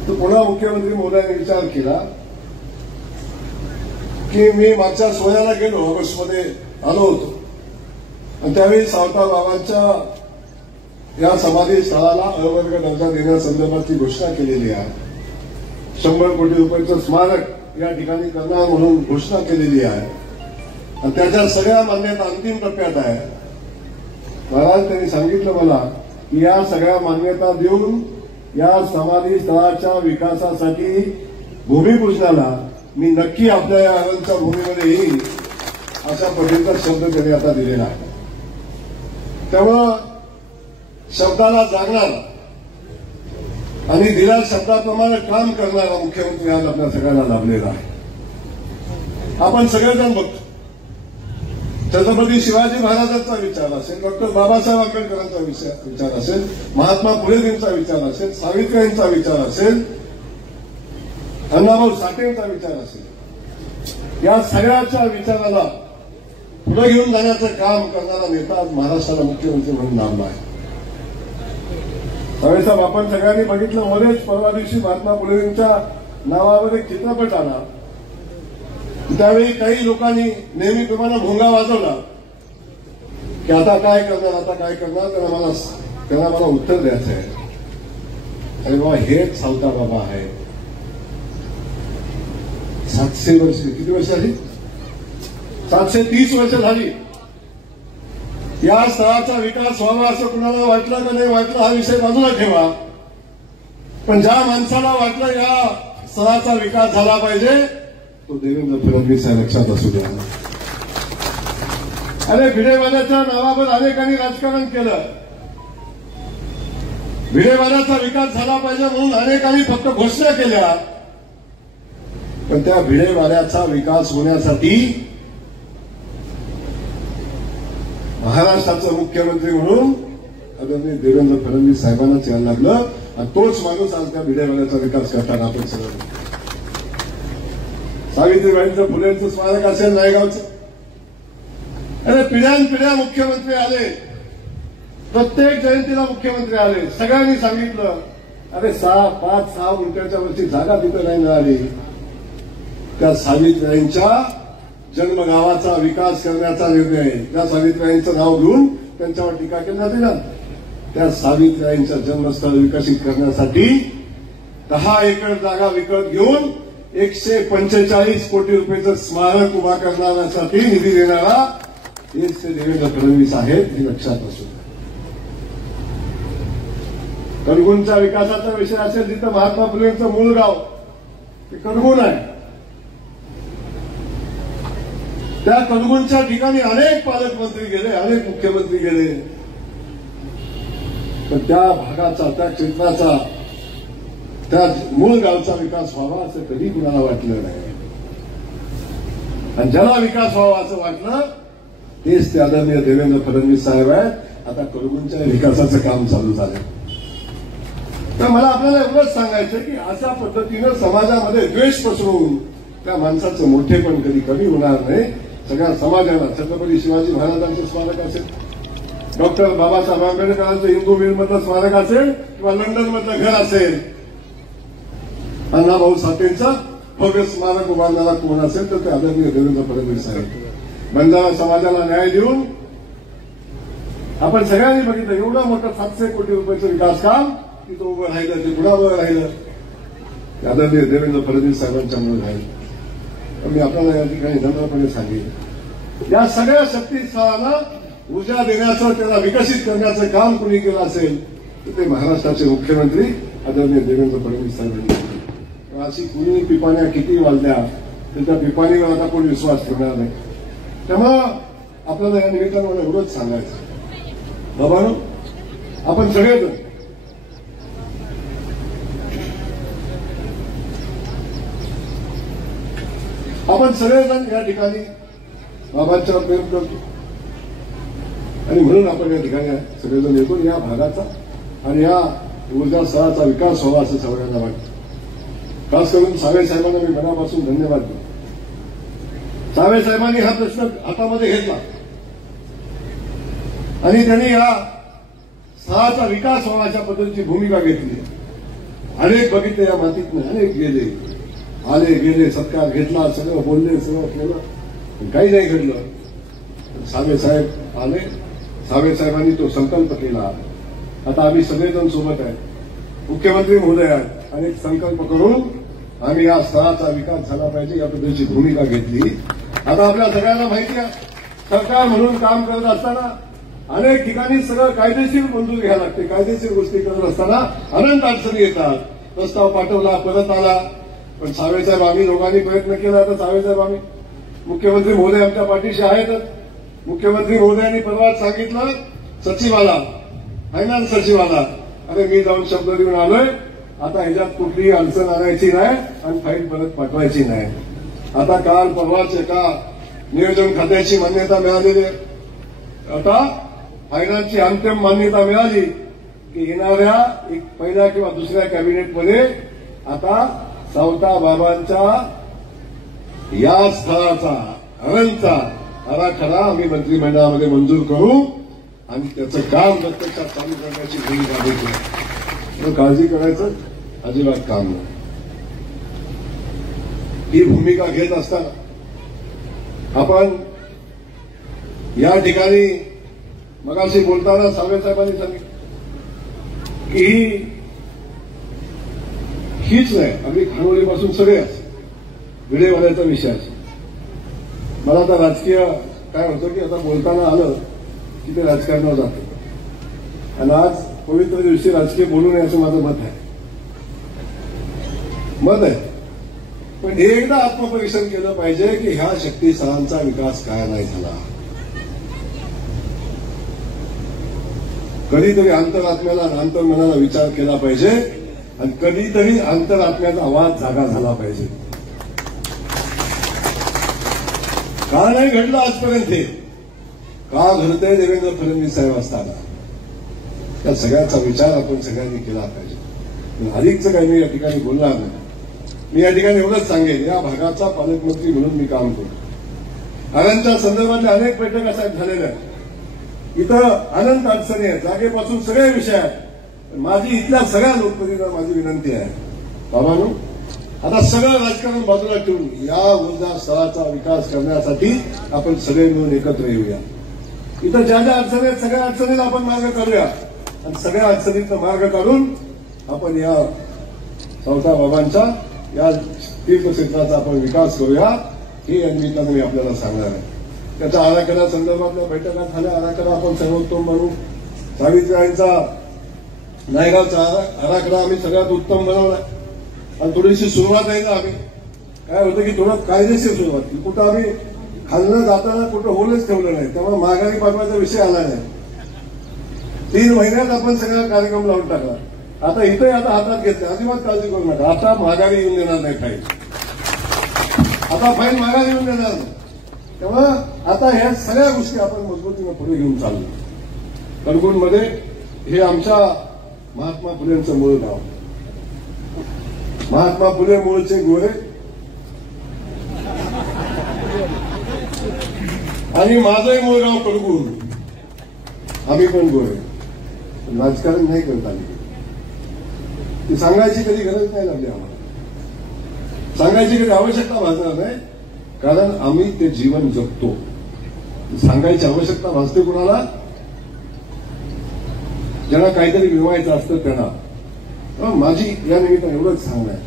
तर पुन्हा मुख्यमंत्री महोदयांनी विचार केला की मी मागच्या सोहळ्याला गेलो, ऑगस्टमध्ये आलो होतो आणि त्यावेळी सावता बाबांच्या या समाधी स्थळाला अवर्ग दर्जा देण्यासंदर्भातली घोषणा केलेली आहे. 100 कोटी रुपयाचं स्मारक या ठिकाणी करणार म्हणून घोषणा केलेली आहे आणि त्याच्या सगळ्या मान्यता अंतिम टप्प्यात आहे. महाराज त्यांनी सांगितलं मला की या सगळ्या मान्यता देऊन या समाधी स्थळाच्या विकासासाठी भूमिपूजनाला मी नक्की आपल्या या आनंदच्या भूमीमध्ये येईल अशा पद्धतीचा शब्द त्यांनी आता दिलेला आहे. त्यामुळं शब्दाला जागणारा आणि दिल्या शब्दाप्रमाणे काम करणारा मुख्यमंत्री आज आपल्या सगळ्यांना लाभलेला आहे. आपण सगळेजण बघतो. छत्रपती शिवाजी महाराजांचा विचार असेल, डॉक्टर बाबासाहेब आंबेडकरांचा विचार असेल, महात्मा फुलेजींचा विचार असेल, सावित्रीबाईंचा विचार असेल, अण्णाभाऊ साठेंचा विचार असेल, या सगळ्याच्या विचाराला पुढे घेऊन जाण्याचं काम करणारा नेता आज महाराष्ट्राला मुख्यमंत्री म्हणून लाभला आहे. साहेब आपण सगळ्यांनी बघितलं, मध्येच परवा दिवशी महात्मा फुलेजींच्या नावावर एक चित्रपट आला. त्यावेळी काही लोकांनी नेहमीप्रमाणे भोंगा वाजवला की आता काय करणार, आता काय करणार, त्यांना मला उत्तर द्यायचं आहे. अरे बाबा, हेच सावता बाबा आहे. 700 वर्ष, किती वर्ष झाली? 730 वर्ष झाली. या स्थळाचा विकास व्हावा असं कुणाला वाटलं का नाही वाटलं हा विषय बाजूला ठेवा, पण ज्या माणसाला वाटलं या स्थळाचा विकास झाला पाहिजे तो देवेंद्र फडणवीस या लक्षात असू द्या. अरे भिडेवाल्याच्या नावावर अनेकांनी राजकारण केलं. भिडेवाल्याचा विकास झाला पाहिजे म्हणून अनेकांनी फक्त घोषणा केल्या, पण त्या भिडेवाल्याचा विकास होण्यासाठी महाराष्ट्राचे मुख्यमंत्री म्हणून आदरणीय देवेंद्र फडणवीस साहेबांनाच यायला लागलं आणि तोच माणूस आज त्या भिडेवाल्याचा विकास करताना आपण सगळं. सावित्रीबाईंचं फुलेंचं स्मारक असेल नायगावचं, अरे पिढ्यानपिढ्या मुख्यमंत्री आले, प्रत्येक जयंतीला मुख्यमंत्री आले. सगळ्यांनी सांगितलं अरे 5-6 गुंठ्याच्या वरची जागा तिथं नाही मिळाली. त्या सावित्रीबाईंच्या जन्मगावाचा विकास करण्याचा निर्णय, त्या सावित्रीबाईंचं नाव घेऊन त्यांच्यावर टीका करण्यात येणार, त्या सावित्रीबाईंचं जन्मस्थळ विकसित करण्यासाठी 10 एकर जागा विकत घेऊन 145 कोटी रुपयाचं स्मारक उभा करण्यासाठी निधी देणारा हेच ते देवेंद्र फडणवीस आहेत, हे लक्षात असू द्या. करगुणच्या विकासाचा विषय असेल, जिथं महात्मा फुलेंचं मूळ गाव ते करगुण आहे. त्या करगुणच्या ठिकाणी अनेक पालकमंत्री गेले, अनेक मुख्यमंत्री गेले, पण त्या भागाचा, त्या क्षेत्राचा, त्या मूळ गावचा विकास व्हावा असं कधी कुणाला वाटलं नाही. आणि ज्याला विकास व्हावा असं वाटलं तेच ते आदरणीय देवेंद्र फडणवीस साहेब आहेत. आता करगुणच्या विकासाचं काम चालू झालं. तर मला आपल्याला एवढंच सांगायचं की अशा पद्धतीनं समाजामध्ये द्वेष पसरवून त्या माणसाचं मोठेपण कधी कमी होणार नाही. सगळ्या समाजाला छत्रपती शिवाजी महाराजांचं स्मारक असेल, डॉक्टर बाबासाहेब आंबेडकरांचं हिंदू वीरमधलं स्मारक असेल किंवा लंडनमधलं घर असेल, अण्णाभाऊ साठेंचं भव्य स्मारक उभारणारा कोण असेल तर ते आदरणीय देवेंद्र फडणवीस साहेब. बंजारा समाजाला न्याय देऊन आपण सगळ्यांनी बघितलं एवढं मोठं 700 कोटी रुपयाचं विकास काम तिथं उभं राहिलं, ते पुन्हा उभं राहिलं, आदरणीय देवेंद्र फडणवीस साहेबांच्यामुळे राहिलं. मी आपल्याला या ठिकाणी नम्रपणे सांगेन, या सगळ्या शक्तीस्थळांना ऊर्जा देण्याचं, त्याला विकसित करण्याचं काम कुणी केलं असेल तर ते महाराष्ट्राचे मुख्यमंत्री आदरणीय देवेंद्र फडणवीस साहेबांनी केलं. अशी कुणी पिपाण्या किती वाजल्या तर त्या पिपाणीवर आता कोणी विश्वास ठेवणार नाही. त्यामुळं आपल्याला या निमित्तानं मला एवढंच सांगायचं, बाबांनो आपण सगळेजण या ठिकाणी बाबांच्यावर प्रेम करतो आणि म्हणून आपण या ठिकाणी सगळेजण येतो. या भागाचा आणि या ऊर्जा स्थळाचा विकास व्हावा असं सगळ्यांना वाटतं. खास करून सावे साहेबांना मी मनापासून धन्यवाद देतो. सावे साहेबांनी हा प्रश्न हातामध्ये घेतला आणि त्यांनी या स्थळाचा विकास व्हावा अशा पद्धतीची भूमिका घेतली. अनेक बघितले या मातीतनं, अनेक गेले, आले गेले, सत्कार घेतला, सगळं बोलले, सगळं केलं, काही नाही घडलं. सावे साहेब आले, सावे साहेबांनी तो संकल्प केला. आता आम्ही सगळेजण सोबत आहे, मुख्यमंत्री महोदय आहेत, अनेक संकल्प करून आम्ही या स्थळाचा विकास झाला पाहिजे या पद्धतीची भूमिका घेतली. आता आपल्या सगळ्यांना माहिती आहे, सरकार म्हणून काम करत असताना अनेक ठिकाणी सगळं कायदेशीर मंजूर घ्यायला लागते. कायदेशीर गोष्टी करत असताना अनंत अडचणी येतात. प्रस्ताव पाठवला, परत आला, पण सावेसाहेब आम्ही दोघांनी प्रयत्न केला. तर सावेसाहेब आम्ही मुख्यमंत्री महोदय आमच्या पाठीशी आहेतच. मुख्यमंत्री महोदयांनी परवाच सांगितलं सचिवाला, फायनान्स सचिवाला, अरे मी जाऊन शब्द देऊन आलोय, आता ह्याच्यात कुठलीही अडचण आणायची नाही आणि फाईल परत पाठवायची नाही. आता काल परवाच एका नियोजन खात्याची मान्यता मिळालेली आहे. आता फायनान्सची अंतिम मान्यता मिळाली की येणाऱ्या पहिल्या किंवा दुसऱ्या कॅबिनेटमध्ये आता सावता बाबांच्या या स्थळाचा अरंचा आराखडा आम्ही मंत्रिमंडळामध्ये मंजूर करू आणि त्याचं काम प्रत्यक्षात चालू करण्याची भूमिका घेतली. काळजी करायचं अजिबात काम नाही. ही भूमिका घेत असताना आपण या ठिकाणी मगाशी बोलताना सावेसाहेबांनी सांगितलं की हीच नाही, अगदी खानोळीपासून सगळे विडेवाल्याचा विषय आहे. मला आता राजकीय काय होतं की आता बोलताना आलं की ते राजकारणावर जातं आणि आज पवित्र दिवशी राजकीय बोलू नये असं माझं मत आहे. पण हे एकदा आत्मपरीक्षण केलं पाहिजे की ह्या शक्तीस्थळांचा विकास काय नाही झाला. कधीतरी अंतरात्म्याला अंतर्मनाला विचार केला पाहिजे आणि कधीतरी अंतरात्म्याचा आवाज जागा झाला पाहिजे. का नाही घडलं आजपर्यंत हे? का घडतंय देवेंद्र फडणवीस साहेब असताना? त्या सगळ्याचा विचार आपण सगळ्यांनी केला पाहिजे. अधिकचं काही मी या ठिकाणी बोलणार नाही. मी या ठिकाणी एवढंच सांगेन, या भागाचा पालकमंत्री म्हणून मी काम करतो. आनंदच्या संदर्भातल्या अनेक बैठका साहेब झालेल्या आहेत. इथं अनंत अडचणी आहेत, जागेपासून सगळे विषय आहेत. माझी इथल्या सगळ्या लोकप्रतिनिधींना माझी विनंती आहे, बाबांनो आता सगळं राजकारण बाजूला ठेवून या ऊर्जा स्थळाचा विकास करण्यासाठी आपण सगळे मिळून एकत्र येऊया. इथं ज्या ज्या अडचणी आहेत सगळ्या अडचणीला आपण मार्ग काढूया आणि सगळ्या अडचणींचा मार्ग काढून आपण या सावता बाबांच्या या तीर्थक्षेत्राचा आपण विकास करूया. हे या निमित्तानं मी आपल्याला सांगणार आहे. त्याच्या आराखड्या संदर्भातल्या बैठका झाल्या. आराखडा आपण सर्वोत्तम बनवू. सावित्रीबाईंचा नायगावचा आराखडा आम्ही सगळ्यात उत्तम बनवला आणि थोडीशी सुरुवात आहे ना. आम्ही काय होतं की थोडं कायदेशीर सुरुवात केली. कुठं आम्ही खाल्लं जाताना कुठं होलच ठेवलं नाही. त्यामुळे माघारी पाठवायचा विषय आला नाही. 3 महिन्यात आपण सगळा कार्यक्रम लावून टाकला. आता इथे आता हातात घेतलं, अजिबात काळजी करू नका. आता माघारी येऊन देणार नाही फाईल. आता फाईल माघारी येऊन देणार नाही. तेव्हा आता ह्या सगळ्या गोष्टी आपण मजबूतीनं पुढे घेऊन चाललो. करगुणमध्ये हे आमच्या महात्मा फुलेंचं मूळ गाव. महात्मा फुले मूळचे गोरे आणि माझंही मूळ गाव करगुण. आम्ही पण गोरे. राजकारण नाही करत आम्ही. ती सांगायची कधी गरज नाही लागली आम्हाला. सांगायची कधी आवश्यकता भासणार नाही, कारण आम्ही ते जीवन जगतो. सांगायची आवश्यकता भासते कुणाला? ज्यांना काहीतरी मिळवायचं असतं त्यांना. माझी या निमित्तानं एवढंच सांगणं आहे,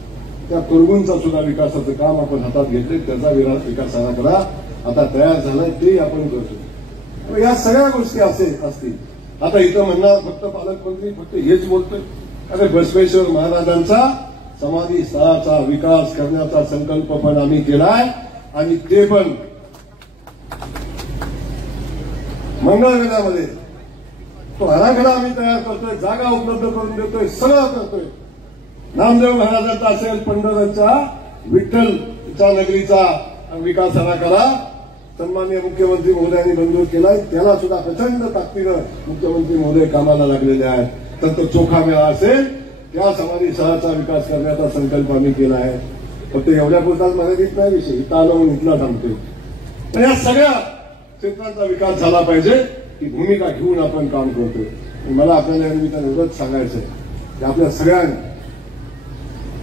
त्या तुर्गुंचा सुद्धा विकासाचं काम आपण हातात घेतले, त्याचा विकास आराखडा आता तयार झालाय, ते आपण करतो. या सगळ्या गोष्टी असतील. आता इथं म्हणणार फक्त पालकमंत्री फक्त हेच बोलतोय. अरे बसवेश्वर महाराजांचा समाधी स्थळाचा विकास करण्याचा संकल्प पण आम्ही केलाय आणि ते पण मंगळवेढ्यामध्ये तो आराखडा आम्ही तयार करतोय, जागा उपलब्ध करून देतोय, सगळं करतोय. नामदेव महाराजांचा असेल, पंढरपूरचा विठ्ठलच्या नगरीचा विकास आराखडा सन्माननीय मुख्यमंत्री महोदयांनी मंजूर केलाय. त्याला सुद्धा प्रचंड ताकदीनं मुख्यमंत्री महोदय कामाला लागलेले आहेत. तर तो चोखा मेळा असेल, त्या समाधी स्थळाचा विकास करण्याचा संकल्प आम्ही केला आहे. फक्त एवढ्या पुरताच मर्यादित नाही विषय, इथं आलो म्हणून इथला थांबतोय. पण या सगळ्या क्षेत्रांचा विकास झाला पाहिजे ही भूमिका घेऊन आपण काम करतोय. मला आपल्याला या निमित्तानं एवढंच सांगायचं आहे की आपल्या सगळ्यांनी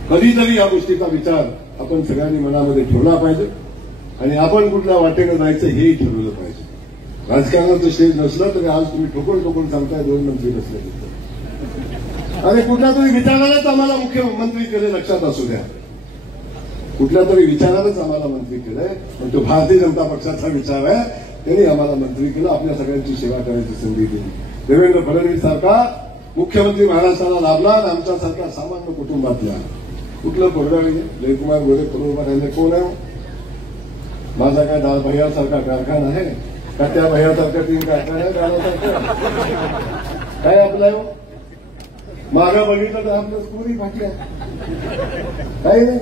कधीतरी या गोष्टीचा विचार आपण सगळ्यांनी मनामध्ये ठेवला पाहिजे आणि आपण कुठल्या वाटेनं जायचं हेही ठरवलं पाहिजे. राजकारणाचं स्टेज नसलं तरी आज तुम्ही ठोकून सांगताय 2 मंत्री बसले तिथं. आणि कुठल्या तरी विचारालाच आम्हाला मुख्यमंत्री केले, लक्षात असू द्या. कुठल्या तरी विचारालाच आम्हाला मंत्री केलंय, पण तो भारतीय जनता पक्षाचा विचार आहे. त्यांनी आम्हाला मंत्री केलं, आपल्या सगळ्यांची सेवा करायची संधी दिली. देवेंद्र फडणवीस सारखा मुख्यमंत्री महाराष्ट्राला लाभला आणि आमच्यासारख्या सामान्य कुटुंबातल्या कुठलं पोरगावी जयकुमार गोरे पुढे राहिले कोण आहे? माझा काय दाल भैयासारखा कारखाना आहे का? त्या भैयासारख्या 3 कारखाना आहे दालासारखं काय आपलं आहे? मागं बघितलं तर आपलं पुरी फाटल्या काही नाही.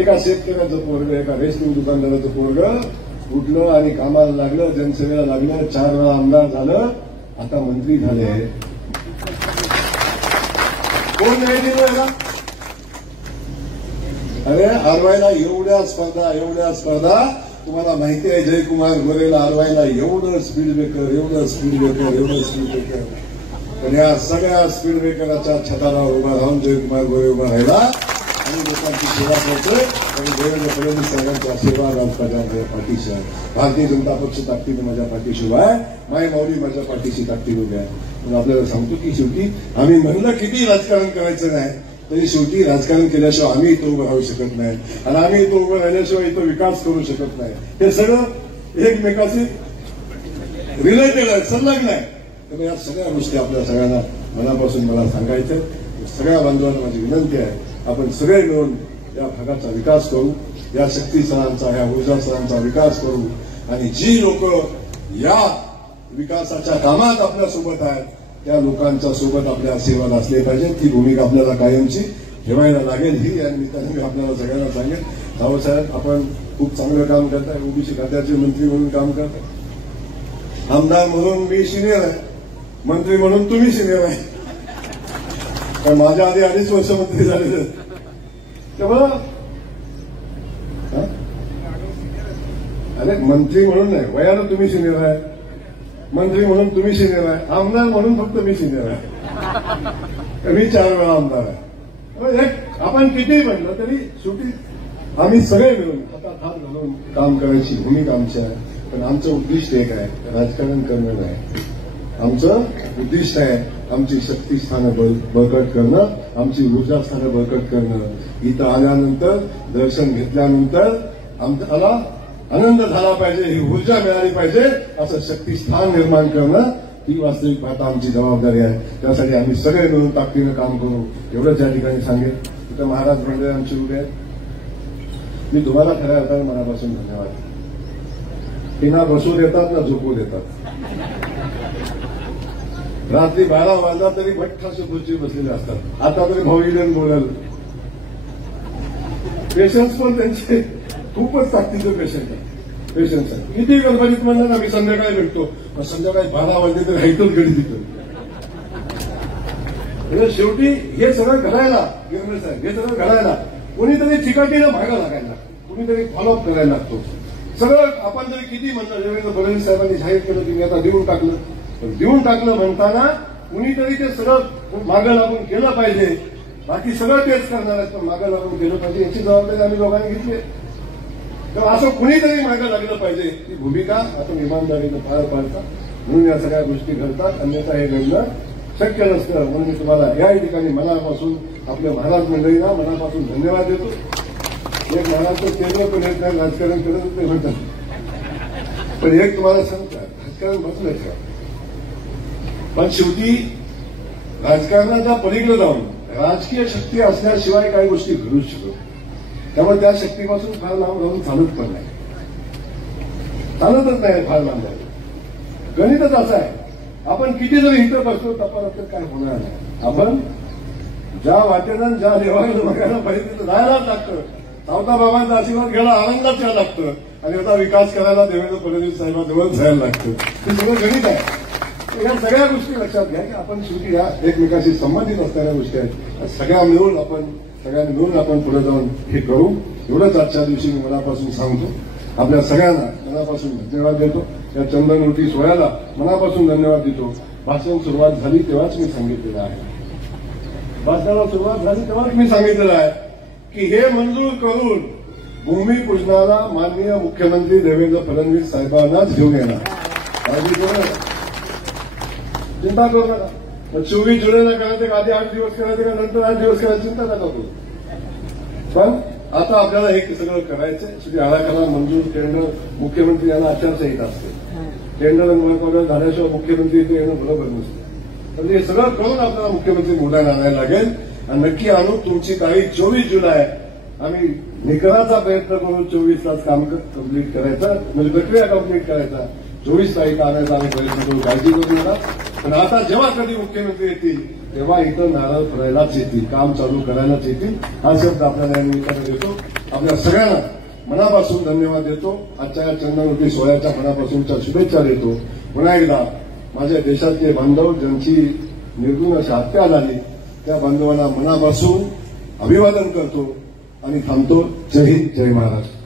एका शेतकऱ्याचं पोरग, एका रेशनिंग दुकानदाराचं पोरग उठलं आणि कामाला लागलं, जनसेवेला लागलं, 4 वेळा आमदार झालं, आता मंत्री झाले. कोण नाही दिलं? अरे हरवायला एवढ्या स्पर्धा तुम्हाला माहिती आहे. जयकुमार गोरेला हरवायला एवढं स्पीड ब्रेकर. पण या सगळ्या स्पीड ब्रेकराच्या छताला उभा राहून जयकुमार गोरे उभा राहिला आणि लोकांची सेवा करतोय. आणि देवेंद्र फडणवीस साहेबांचा आशीर्वाद आज माझ्या पाठीशी आहे. भारतीय जनता पक्ष ताकदीने माझ्या पाठीशी उभा आहे. माय माऊली माझ्या पाठीशी ताकदीने उभ्या आहे. म्हणून आपल्याला सांगतो की शेवटी आम्ही म्हणलं किती राजकारण करायचं नाही तरी शेवटी राजकारण केल्याशिवाय आम्ही इथं उभं राहू शकत नाही आणि आम्ही इथं उभं राहिल्याशिवाय इथं विकास करू शकत नाही. हे सगळं एकमेकाशी रिलेटेड आहे, संलग्न आहे. त्यामुळे या सगळ्या गोष्टी आपल्या सगळ्यांना मनापासून मला सांगायचं. सगळ्या बांधवांना माझी विनंती आहे, आपण सगळे मिळून या भागाचा विकास करू, या शक्ती स्थळांचा, या ऊर्जा स्थळांचा विकास करू आणि जी लोक या विकासाच्या कामात आपल्यासोबत आहेत त्या लोकांच्या सोबत आपल्या आशीर्वाद असले पाहिजे. ती भूमिका आपल्याला कायमची ठेवायला लागेल ही या निमित्ताने मी आपल्याला सगळ्यांना सांगेन. रावसाहेब, आपण खूप चांगलं काम करताय. ओबीसी खात्याचे मंत्री म्हणून काम करताय. आमदार म्हणून मी सिनियर आहे, मंत्री म्हणून तुम्ही सिनियर आहे. पण माझ्या आधी 2.5 वर्ष मंत्री झाले. त्यामुळं अरे मंत्री म्हणून नाही, वयानं तुम्ही सिनियर आहे, मंत्री म्हणून तुम्ही सिनियर आहे, आमदार म्हणून फक्त मी सिनियर आहे. मी 4 वेळा आमदार आहे. आपण कितीही म्हटलं तरी शेवटी आम्ही सगळे मिळून हातात हात घालून काम करायची भूमिका आमची आहे. पण आमचं उद्दिष्ट एक आहे, राजकारण करणं नाही. आमचं उद्दिष्ट आहे आमची शक्तीस्थानं बळकट करणं, आमची ऊर्जास्थानं बळकट करणं. इथं आल्यानंतर दर्शन घेतल्यानंतर आम्हाला आनंद झाला पाहिजे, ही ऊर्जा मिळाली पाहिजे, असं शक्तीस्थान निर्माण करणं ही वास्तविक आता आमची जबाबदारी आहे. त्यासाठी आम्ही सगळे मिळून ताकदीनं काम करू एवढंच या ठिकाणी सांगेन. तिथं महाराज मंडळी आमची उभे आहेत. मी तुम्हाला खऱ्या अर्थाने मनापासून धन्यवाद. हे ना बसू देतात ना झोपू देतात. रात्री 12 वाजता तरी भट्टाशी खुर्ची बसलेले असतात. आता तरी भाऊजीन बोलाल. पेशन्स पण त्यांचे खूपच ताकदीचे पेशन्स आहे. किती गणपतीत म्हणलं ना मी संध्याकाळी भेटतो, पण संध्याकाळी 12 वाजले तर हायतच गडी तिथं. शेवटी हे सगळं घडायला गिरणे साहेब, हे सगळं घडायला कोणीतरी चिकाटीनं भागा लागायला लागतो, कोणीतरी फॉलोअप करायला लागतो. सगळं आपण जरी किती म्हणलं, देवेंद्र फडणवीस साहेबांनी जाहीर केलं की मी आता देऊन टाकलं म्हणताना कुणीतरी ते सगळं मागं लागून केलं पाहिजे. बाकी सगळं तेच करणार आहेत, पण मागे लागून गेलं पाहिजे याची जबाबदारी आम्ही लोकांनी घेतली. तर असं कुणीतरी मागे लागलं पाहिजे. ती भूमिका आपण इमानदारीनं पार पाडतात, म्हणून या सगळ्या गोष्टी घडतात. अन्यथा हे घडणं शक्य नसतं. म्हणून मी तुम्हाला याही ठिकाणी मनापासून आपल्या महाराज मंडळींना मनापासून धन्यवाद देतो. एक महाराजचं केंद्र पण येत नाही, राजकारण करत ते म्हणतात, पण एक तुम्हाला सांगतात राजकारण बसलं ठेवा. पण शेवटी राजकारणाच्या पलीकडे जाऊन राजकीय शक्ती असल्याशिवाय काही गोष्टी घडू शकत. त्यामुळे त्या शक्तीपासून फार लांब राहून चालत पण नाही, चालतच नाही फार लांब जायचं. गणितच असं आहे, आपण किती जरी इथं बसलो तपास काय होणार नाही. आपण ज्या वाटेनं ज्या देवाला बघायला पाहिजे तिथं जायलाच लागतं. सावता बाबांचा आशीर्वाद घ्यायला आनंदात यायला लागतं आणि याचा विकास करायला देवेंद्र फडणवीस साहेबांजवळ जायला लागतं. हे सगळं गणित आहे. या सगळ्या गोष्टी लक्षात घ्या की आपण शेवटी या एकमेकाशी संबंधित असणाऱ्या गोष्टी आहेत. सगळ्यांनी मिळून आपण पुढे जाऊन हे करू. एवढंच आजच्या दिवशी मी मनापासून सांगतो. आपल्या सगळ्यांना मनापासून धन्यवाद देतो. या चंदनवटी सोहळ्याला मनापासून धन्यवाद देतो. भाषण सुरुवात झाली तेव्हाच मी सांगितलेलं आहे, भाषणाला सुरुवात झाली तेव्हाच मी सांगितलेलं आहे की हे मंजूर करून भूमिपूजनाला माननीय मुख्यमंत्री देवेंद्र फडणवीस साहेबांनाच घेऊन येणार. चिंता करू नका. 24 जुलैला करायचं का आधी 8 दिवस करायचं का नंतर 8 दिवस करायचं चिंता नका करू. पण आता आपल्याला हे सगळं करायचंय. शेवटी आराखडा मंजूर टेंडर मुख्यमंत्री यांना आचारसंहिता असते. टेंडर आणि झाल्याशिवाय मुख्यमंत्री इथे येणं बरोबर नसतं. पण हे सगळं करून आपल्याला मुख्यमंत्री मोठ्याने आणायला लागेल आणि नक्की आणून तुमची तारीख 24 जुलै आम्ही निकराचा प्रयत्न करून 24 तास काम कंप्लीट करायचं, म्हणजे प्रक्रिया कंप्लीट करायचा. 24 तारीख आणायचा आम्ही प्रयत्न करू, काळजी करू नका. पण आता जेव्हा कधी मुख्यमंत्री येतील तेव्हा इथं नारळ फरायलाच येतील, काम चालू करायलाच येतील. हा शब्द आपल्याला या निमित्ताने देतो. आपल्या सगळ्यांना मनापासून धन्यवाद देतो. आजच्या या चंदनवटी सोहळ्याच्या मनापासूनच्या शुभेच्छा देतो. पुन्हा एकदा माझ्या देशातले बांधव ज्यांची निर्गुण अशी हत्या झाली त्या बांधवांना मनापासून अभिवादन करतो आणि थांबतो. जय हिंद, जय महाराष्ट्र.